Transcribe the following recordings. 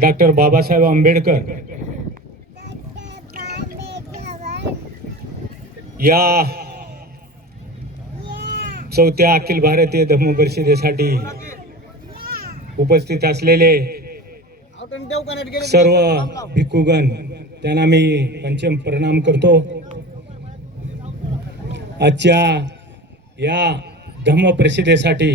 Doctor Babasaheb Ambedkar या चौथ्या अखिल भारतीय धम्म परिषदेसाठी उपस्थित असलेले सर्व भिक्खुगण त्यांना मी पंचम प्रणाम करतो. आजच्या या धम्म परिषदेसाठी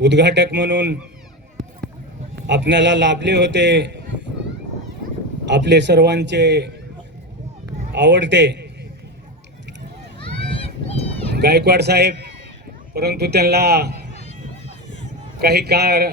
उद्घाटक म्हणून आपल्याला लाभले होते. आपले सर्वांचे आवडते. गायकवाड साहेब परंतु त्यांना काही काळ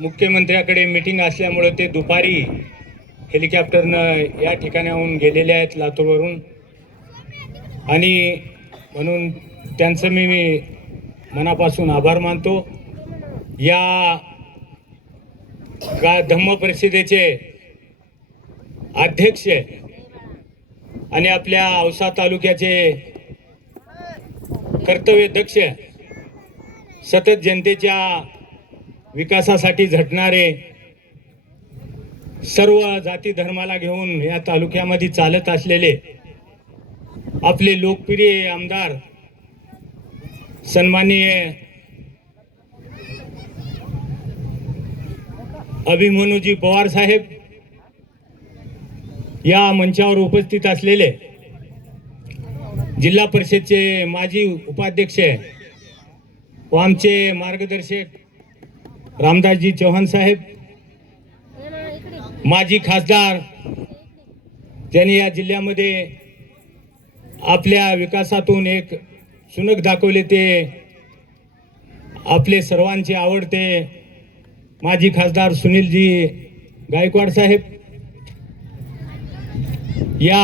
मुख्यमंत्र्याकडे मीटिंग असल्यामुळं ते दुपारी हेलिकॉप्टरनं या ठिकाणाहून गेलेले आहेत लातूरवरून. आणि म्हणून त्यांचं मी मी मनापासून आभार मानतो. या गा धम्म परिषदेचे अध्यक्ष आणि आपल्या औसा तालुक्याचे कर्तव्यध्यक्ष सतत जनतेच्या विकासासाठी झटणारे सर्व जाती धर्माला घेऊन या तालुक्यामध्ये चालत असलेले आपले लोकप्रिय आमदार सन्माननीय अभिमन्यूजी पवार साहेब या मंचावर उपस्थित असलेले जिल्हा परिषदचे माजी उपाध्यक्ष व आमचे मार्गदर्शक रामदासजी चव्हाण साहेब माजी खासदार ज्यांनी या जिल्ह्यामध्ये आपल्या विकासातून एक सुनक दाखवले ते आपले सर्वांचे आवडते माजी खासदार सुनीलजी गायकवाड साहेब या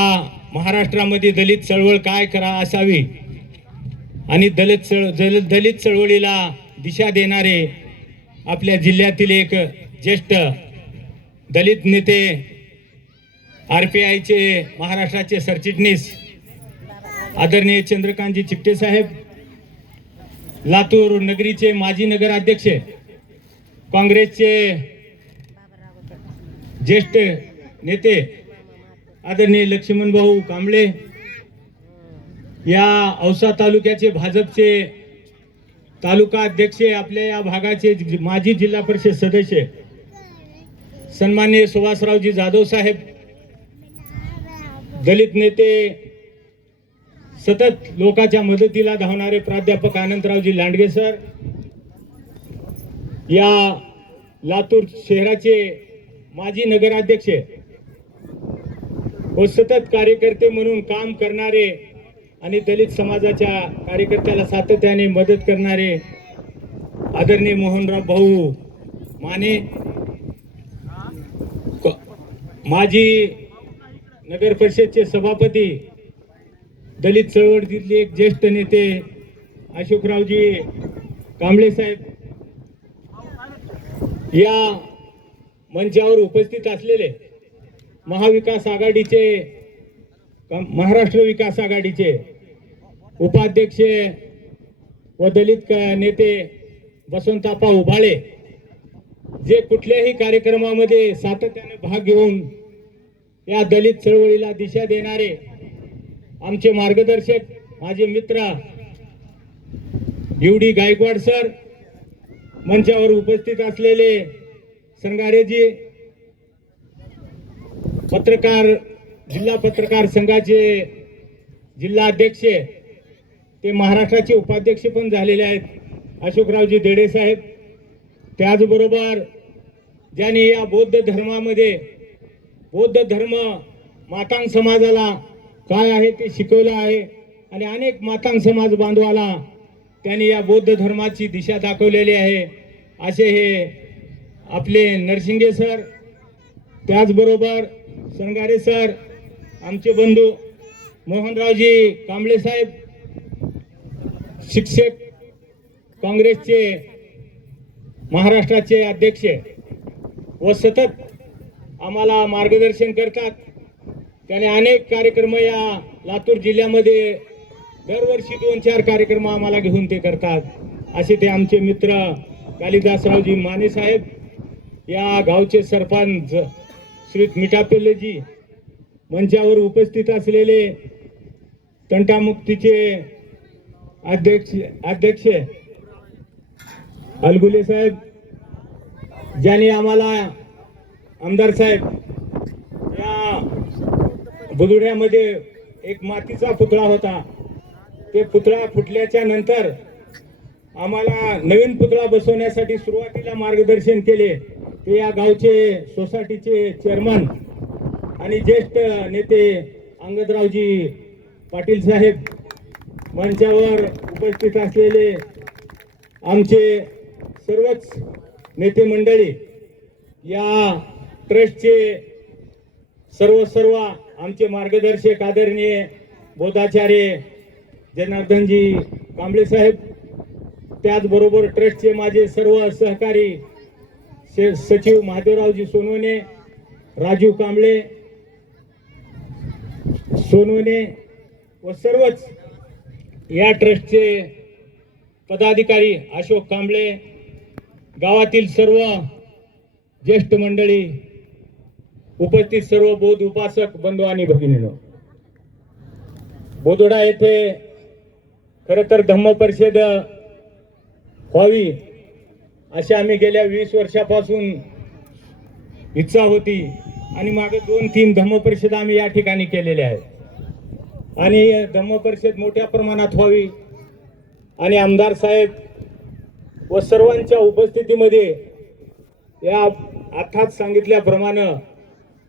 महाराष्ट्रामध्ये दलित चळवळ काय करा असावी आणि दलित चळ दल दलित चळवळीला दिशा देणारे आपल्या जिल्ह्यातील एक ज्येष्ठ दलित नेते आर पी आयचे महाराष्ट्राचे सरचिटणीस आदरणीय चंद्रकांतजी चिपटे साहेब लातूर नगरीचे माजी नगराध्यक्ष काँग्रेसचे ज्येष्ठ नेते आदरणीय लक्ष्मण भाऊ कांबळे या औसा तालुक्याचे भाजपचे तालुका अध्यक्ष आपल्या या भागाचे माजी जिल्हा परिषद सदस्य सन्मान्य सुभाषरावजी जाधव साहेब दलित नेते सतत लोकांच्या मदतीला धावणारे प्राध्यापक आनंदरावजी लांडगे सर या लातूर शहराचे माजी नगराध्यक्ष व सतत कार्यकर्ते म्हणून काम करणारे आणि दलित समाजाच्या कार्यकर्त्याला सातत्याने मदत करणारे आदरणीय मोहनराव भाऊ माने क- माजी नगर परिषदचे सभापती दलित चळवळीतले एक ज्येष्ठ नेते अशोकरावजी कांबळे साहेब या मंचावर उपस्थित असलेले महाविकास आघाडीचे महाराष्ट्र विकास आघाडीचे उपाध्यक्ष व दलित क- नेते बसवंताप्पा उभाळे जे कुठल्याही कार्यक्रमामध्ये सातत्याने भाग घेऊन या दलित चळवळीला दिशा देणारे आमचे मार्गदर्शक माझे मित्र युडी गायकवाड सर मंचावर उपस्थित असलेले संगारेजी पत्रकार जिल्हा पत्रकार संघाचे जिल्हा अध्यक्ष ते महाराष्ट्राचे उपाध्यक्ष पण झालेले आहेत अशोकरावजी देडे साहेब. त्याचबरोबर ज्यांनी या बौद्ध धर्मामध्ये बौद्ध धर्म मातांग समाजाला काय आहे ते शिकवलं आहे आणि अनेक मातांग समाज बांधवाला त्यांनी या बौद्ध धर्माची दिशा दाखवलेली आहे. असे हे आपले नरसिंगे सर त्याचबरोबर संगारे सर आमचे बंधू मोहनरावजी कांबळे साहेब शिक्षक काँग्रेसचे महाराष्ट्राचे अध्यक्ष व सतत आम्हाला मार्गदर्शन करतात. त्याने अनेक कार्यक्रम या लातूर जिल्ह्यामध्ये दरवर्षी दोन चार कार्यक्रम आम्हाला घेऊन ते करतात. असे ते आमचे मित्र कालिदासरावजी माने साहेब या गावचे सरपंच श्री मिठापेल्लेजी मंचावर उपस्थित असलेले तंटामुक्तीचे अध्यक्ष अध्यक्ष अलगुले साहेब ज्यांनी आम्हाला आमदार साहेब या बुधुड्यामध्ये एक मातीचा पुतळा होता. ते पुतळा फुटल्याच्या नंतर आम्हाला नवीन पुतळा बसवण्यासाठी सुरुवातीला मार्गदर्शन केले. ते या गावचे सोसायटीचे चेअरमन आणि ज्येष्ठ नेते अंगदरावजी पाटील साहेब मंचावर उपस्थित असलेले आमचे सर्वच नेते मंडळी या ट्रस्टचे सर्व सर्व आमचे मार्गदर्शक आदरणीय बोधाचार्य जनार्दनजी कांबळे साहेब त्याचबरोबर ट्रस्टचे माझे सर्व सहकारी शे सचिव महादेवरावजी सोनवणे राजू कांबळे सोनवणे व सर्वच या ट्रस्टचे पदाधिकारी अशोक कांबळे गावातील सर्व ज्येष्ठ मंडळी उपस्थित सर्व बौद्ध उपासक बंधू आणि भगिनीनो. बोदोडा येथे खर तर धम्म परिषद व्हावी अशी आम्ही गेल्या वीस वर्षापासून इच्छा होती आणि मागे दोन तीन धम्म परिषद आम्ही या ठिकाणी केलेल्या आहेत. आणि धम्म परिषद मोठ्या प्रमाणात व्हावी आणि आमदार साहेब व सर्वांच्या उपस्थितीमध्ये या अर्थात सांगितल्याप्रमाणे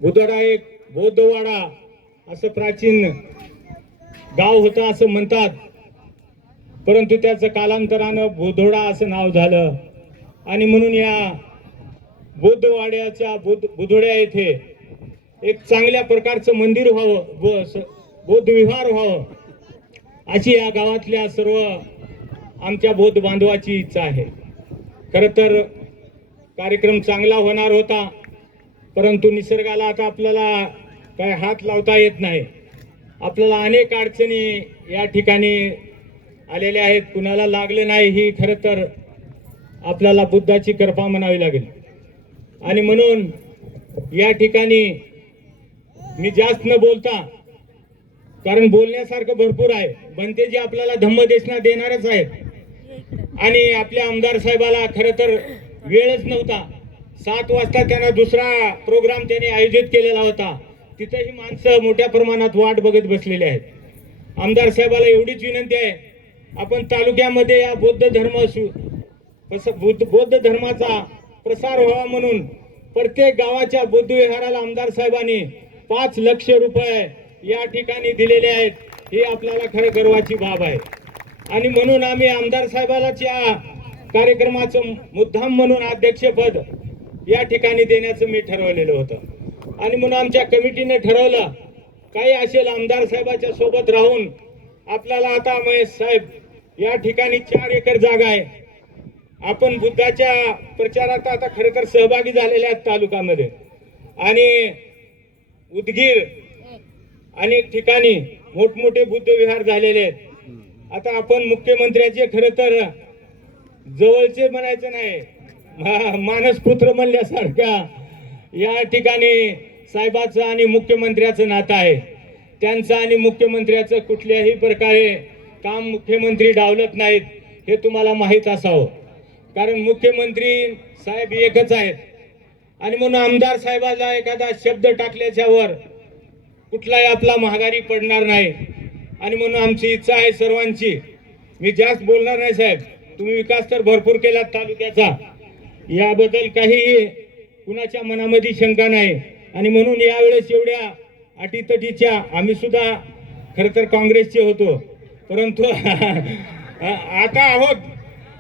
बुधडा एक बौद्धवाडा असं प्राचीन गाव होतं असं म्हणतात. परंतु त्याचं कालांतरानं बोधोडा असं नाव झालं. आणि म्हणून या बौद्धवाड्याच्या बुध बुधोड्या येथे एक चांगल्या प्रकारचं मंदिर व्हावं व बोधविहार विहार व्हावं अशी या गावातल्या सर्व आमच्या बौद्ध बांधवाची इच्छा आहे. खरं तर कार्यक्रम चांगला होणार होता परंतु निसर्गाला आता आपल्याला काय हात लावता येत नाही. आपल्याला अनेक अडचणी या ठिकाणी आलेले आहेत. कुणाला लागले नाही ही खरं तर आपल्याला बुद्धाची कृपा म्हणावी लागेल. आणि म्हणून या ठिकाणी मी जास्त न बोलता कारण बोलण्यासारखं भरपूर आहे. बनतेजी आपल्याला धम्मदेशना देणारच आहेत. आणि आपल्या आमदार साहेबाला खरं तर वेळच नव्हता. सात वाजता त्यांना दुसरा प्रोग्राम त्यांनी आयोजित केलेला होता. तिथंही माणसं मोठ्या प्रमाणात वाट बघत बसलेले आहेत. आमदार साहेबाला एवढीच विनंती आहे आपण तालुक्यामध्ये या बौद्ध धर्म बुद्ध बौद्ध धर्माचा प्रसार व्हावा म्हणून प्रत्येक गावाच्या बौद्ध विहाराला आमदार साहेबांनी पाच लक्ष रुपये या ठिकाणी दिलेले आहेत. ही आपल्याला खरं गर्वाची बाब आहे. आणि म्हणून आम्ही आमदार साहेबालाच या कार्यक्रमाचं मुद्दाम म्हणून अध्यक्षपद या ठिकाणी देण्याचं मी ठरवलेलं होतं. आणि म्हणून आमच्या कमिटीने ठरवलं काही असेल आमदार साहेबाच्या सोबत राहून आपल्याला आता महेश साहेब या ठिकाणी चार एकर जागा आहे. आपण बुद्धाच्या प्रचारात आता खरं तर सहभागी झालेले आहेत तालुक्यामध्ये आणि उदगीर अनेक ठिकाणी मोठमोठे बुद्ध विहार झालेले आहेत. आता आपण मुख्यमंत्र्याचे खरं तर जवळचे म्हणायचं नाही मानसपुत्र म्हणल्यासारख्या या ठिकाणी साहेबाचं आणि मुख्यमंत्र्याचं नातं आहे. त्यांचं आणि मुख्यमंत्र्याचं कुठल्याही प्रकारे काम मुख्यमंत्री डावलत नाहीत हे तुम्हाला माहीत असावं. कारण मुख्यमंत्री साहेब एकच आहेत. आणि म्हणून आमदार साहेबाला एखादा शब्द टाकल्याच्यावर कुठलाही आपला महागारी पडणार नाही. आणि म्हणून आमची इच्छा आहे सर्वांची. मी जास्त बोलणार नाही साहेब. तुम्ही विकास तर भरपूर केलात तालुक्याचा. याबद्दल काही कुणाच्या मनामध्ये शंका नाही. आणि म्हणून यावेळेस एवढ्या अटीतटीच्या आम्ही सुद्धा खरं तर काँग्रेसचे होतो. परंतु आता आहोत.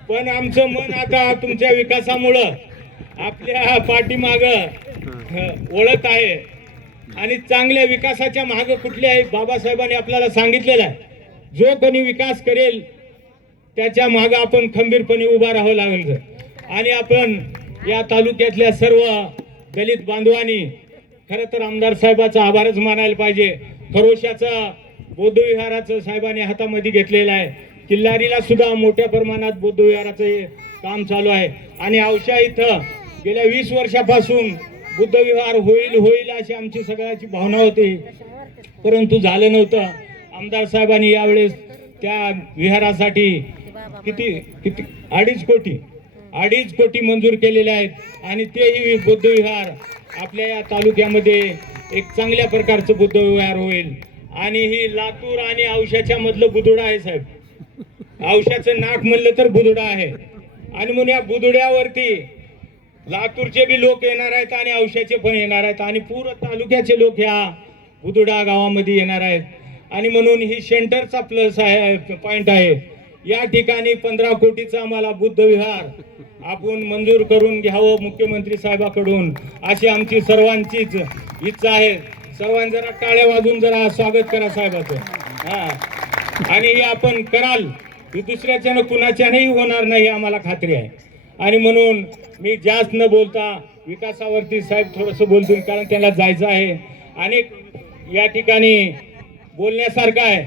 पण आमचं मन आता तुमच्या विकासामुळं आपल्या पाठीमाग ओळख आहे. आणि चांगल्या विकासाच्या माग कुठल्याही बाबासाहेबांनी आपल्याला सांगितलेलं आहे. जो कोणी विकास करेल त्याच्या माग आपण खंबीरपणे उभा राहावं लागेल आणि आपण या तालुक्यातल्या सर्व दलित बांधवांनी खरं तर आमदार साहेबाचा आभारच मानायला पाहिजे. खरोशाचं बौद्धविहाराचं साहेबांनी हातामध्ये घेतलेलं आहे. किल्लारीला सुद्धा मोठ्या प्रमाणात बौद्धविहाराचं हे काम चालू आहे. आणि औषा इथं गेल्या वीस वर्षापासून बुद्धविहार होईल होईल अशी आमची सगळ्याची भावना होती. परंतु झालं नव्हतं. आमदार साहेबांनी यावेळेस त्या विहारासाठी किती किती अडीच कोटी अडीच कोटी मंजूर केलेले आहेत. आणि तेही बुद्धविहार आपल्या या तालुक्यामध्ये एक चांगल्या प्रकारचं बुद्धविहार होईल. आणि ही लातूर आणि औशाच्या मधलं बुधुडा आहे साहेब. औशाचं नाक म्हणलं तर बुधुडा आहे. आणि म्हणून या बुधुड्यावरती लातूरचे बी लोक येणार आहेत आणि औशाचे पण येणार आहेत. आणि पूर्ण तालुक्याचे लोक ह्या बुदुडा गावामध्ये येणार आहेत. आणि म्हणून ही सेंटरचा प्लस आहे पॉइंट आहे. या ठिकाणी पंधरा कोटीचा आम्हाला बुद्ध विहार आपण मंजूर करून घ्यावं मुख्यमंत्री साहेबाकडून. अशी आमची सर्वांचीच इच्छा आहे. सर्वांनी जरा टाळ्या वाजून जरा स्वागत करा साहेबाचं. हा. आणि हे आपण कराल ही दुसऱ्याच्यानं कुणाच्यानंही होणार नाही आम्हाला खात्री आहे. आणि म्हणून मी जास्त न बोलता विकासावरती साहेब थोडंसं बोलतो कारण त्यांना जायचं आहे. अनेक या ठिकाणी बोलण्यासारखं आहे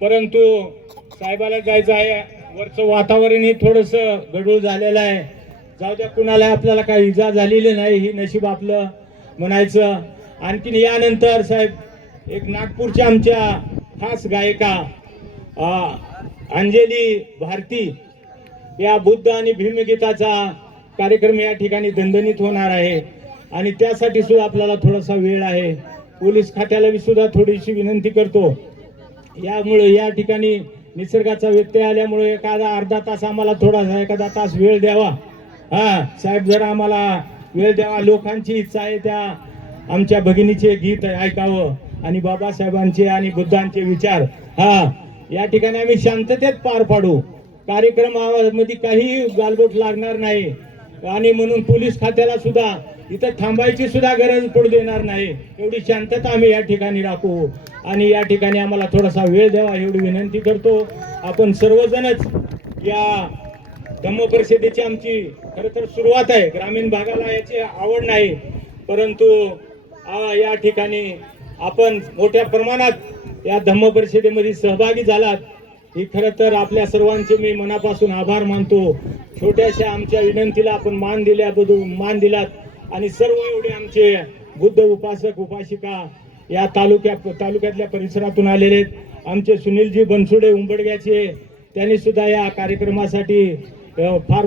परंतु साहेबाला जायचं आहे. वरचं वातावरणही थोडंसं गडूळ झालेलं आहे. जाऊ द्या कुणाला आपल्याला काही इजा झालेली नाही ही नशीब आपलं म्हणायचं. आणखीन यानंतर साहेब एक नागपूरच्या आमच्या खास गायिका अंजली भारती या बुद्ध आणि भीमगीताचा कार्यक्रम या ठिकाणी दणदणीत होणार आहे. आणि त्यासाठी सुद्धा आपल्याला थोडासा वेळ आहे. पोलीस खात्याला बी सुद्धा थोडीशी विनंती करतो. यामुळे या ठिकाणी निसर्गाचा व्यत्यय आल्यामुळे एखादा अर्धा तास आम्हाला थोडासा एखादा तास वेळ द्यावा. हा साहेब जरा आम्हाला वेळ द्यावा. लोकांची इच्छा आहे त्या आमच्या भगिनीचे गीत ऐकावं आणि बाबासाहेबांचे आणि बुद्धांचे विचार. हा या ठिकाणी आम्ही शांततेत पार पाडू. कार्यक्रमामध्ये काही गालबोट लागणार नाही. आणि म्हणून पोलीस खात्याला सुद्धा इथं थांबायची सुद्धा गरज पडू देणार नाही. एवढी शांतता आम्ही या ठिकाणी राखू. आणि या ठिकाणी आम्हाला थोडासा वेळ द्यावा एवढी विनंती करतो. आपण सर्वजणच या धम्म परिषदेची आमची खरं तर सुरुवात आहे. ग्रामीण भागाला याची आवड नाही. परंतु हा या ठिकाणी आपण मोठ्या प्रमाणात या धम्म परिषदेमध्ये सहभागी झालात. ही खरं तर आपल्या सर्वांचे मी मनापासून आभार मानतो. छोट्याशा आमच्या विनंतीला आपण मान दिल्याबद्दल मान दिलात. आणि सर्व एवढे आमचे बुद्ध उपासक उपासिका या तालुक्या तालुक्यातल्या परिसरातून आलेले आहेत. आमचे सुनीलजी बनसुडे उंबडग्याचे त्यांनी सुद्धा या कार्यक्रमासाठी फार